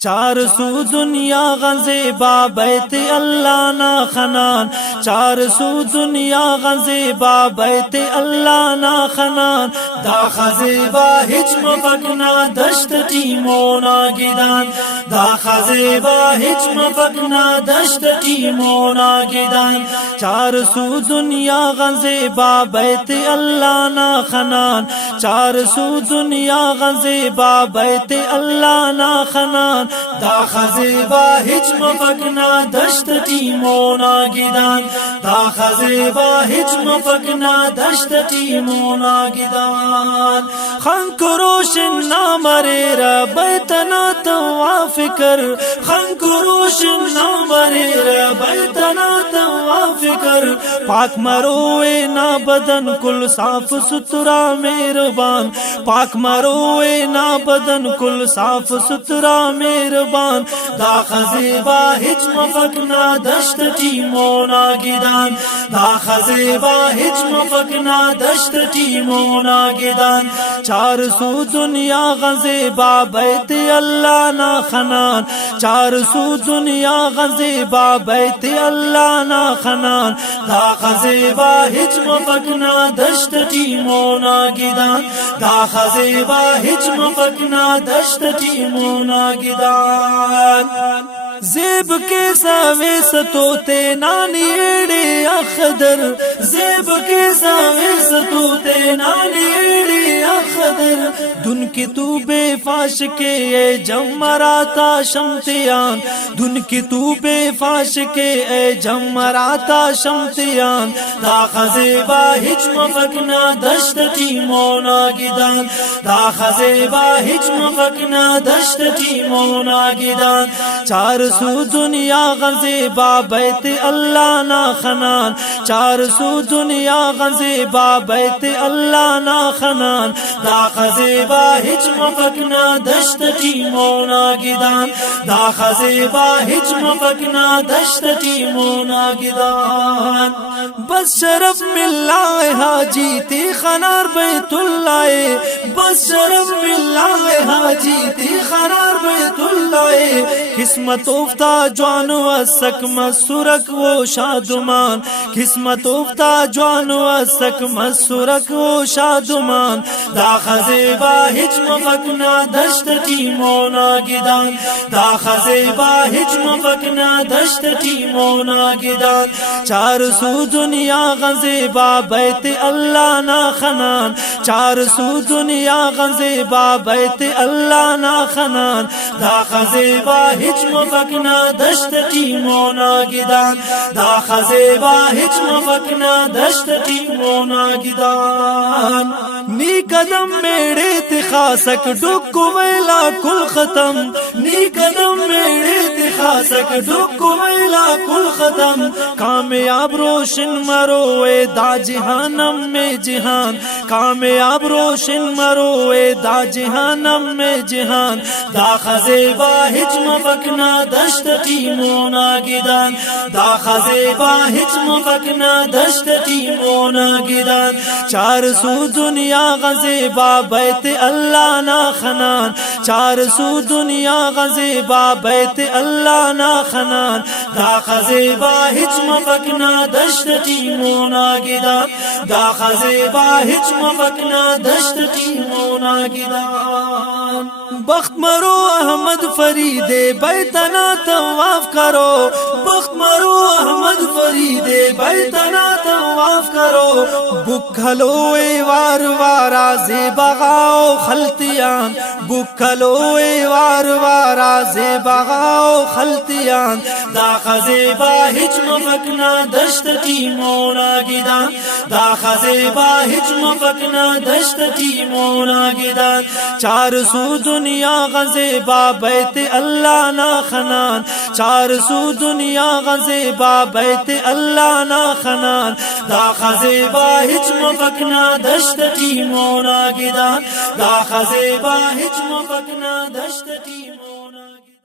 चार सू दुनिया गज़ेबा बैत अल्लाह ना खनान, चार सू दुनिया गज़ेबा बैत अल्लाह ना खनान, दा खज़ेबा हिच मफकना दश्त टीमोना गिदान, दा खज़ेबा हिच मफकना दश्त टीमोना गिदान। चार सू दुनिया गज़ेबा बैत अल्लाह ना खनान, चार सू दुनिया गज़ेबा बैत अल्लाह ना खनान, दा खज़ेबा हिच मफकना दश्त टीमोना गिदान, दा खज़ेबा हिच मफकना दश्त टीमोना गिदान। खंक रोशन ना मरेरा बैतना तवाफ कर, खंक रोशन ना मरेरा बैतना तवाफ कर, पाक मरोए ना बदन कुल साफ सुथरा मेहरबान, पाक मरोए ना बदन कुल साफ सुथरा मेहरबान, दा खज़ेबा हिच मफकना दश्त टीमोना गिदान, दा खज़ेबा हिच मफकना दश्त टीमोना गिदान। चार सू दुनिया गज़ेबा बैत अल्लाह ना खनान, चार सू दुनिया गज़ेबा बैत अल्लाह ना खनान, दा खज़ेबा हिच मफकना दश्त टीमोना गिदान, दा खज़ेबा हिच मफकना दश्त टीमोना गिदान। ज़ेब के सावे सतोते नानी एड़े अखदर, ज़ेब के सावे सतोते नानी एड़े अखदर, दुन की तू बेफाश के ए जमराता शमतियान, दुन की तू बेफाश के ए जमराता शमतियान, दा खज़ेबा हिच मफकना दश्त टीमोना गिदान, दा खज़ेबा हिच मफकना दश्त टीमोना गिदान। चार सू दुनिया गज़ेबा बैत अल्लाह ना खनान, चार सू दुनिया गज़ेबा बैत अल्लाह ना खनान, दा खज़ेबा हिच मफकना दश्त टीमोना गिदान, दा खज़ेबा हिच मफकना दश्त टीमोना गिदान। बस शरफ मिल्लाए हाजी ती खनार बैतुल्लाए, बस शरफ मिल्लाए हाजी ती खनार बैतुल्लाए, किस्मत उफ्ता जवान वसक मसुरक वो शादुमान, किस्मत उफ्ता जवान वसक मसुरक वो शादुमान, दा खज़ेबा हिच मफकना दश्त टीमोना गिदान, दा खज़ेबा हिच मफकना दश्त टीमोना गिदान। चार सू दुनिया गज़ेबा बैत अल्लाह ना खनान, चार सू दुनिया गज़ेबा बैत अल्लाह ना खनान, दा खज़ेबा हिच मफकना दश्त टीमोना गिदान, दा खज़ेबा हिच मफकना दश्त टीमोना गिदान। नी कदम मेरे तिखासक डुक्कु वेला कुल खत्म, नी कदम मेरे तिखासक डुक्कु वेला कुल खत्म, कामयाब रोशन मरोए दा जहानम में जहान, कामयाब रोशन मरोए दा जहानम में जहान, दा खज़ेबा हिच मफकना दश्त टीमोना गिदान, दा खज़ेबा हिच मफकना दश्त टीमोना गिदान। चार सू दुनिया गज़ेबा बैत अल्लाह ना खनान, चार सू दुनिया गज़ेबा बैत अल्लाह ना खनान, दा खज़ेबा हिच मफकना दश्त टीमोना गिदान, दा खज़ेबा हिच मफकना दश्त टीमोना गिदान। बख्त मरो अहमद फरीदे बैतना तवाफ करो, बख्त मरो अहमद फरीदे बैतना तवाफ करो, बुखलोए वार वारा ज़ेबगाओ खल्तियान, बुखलोए वार वारा ज़ेबगाओ खल्तियान, दा खज़ेबा हिच मफकना दश्त टीमोना गिदान, दा खज़ेबा हिच मफकना दश्त टीमोना गिदान। चार सू दुनिया गज़ेबा बैत अल्लाह ना खनान, चार सू दुनिया गज़ेबा बैत अल्लाह ना खनान, दा खज़ेबा हिच मफकना दश्त टीमोना गिदान, दा खज़ेबा हिच मफकना दश्त टीमोना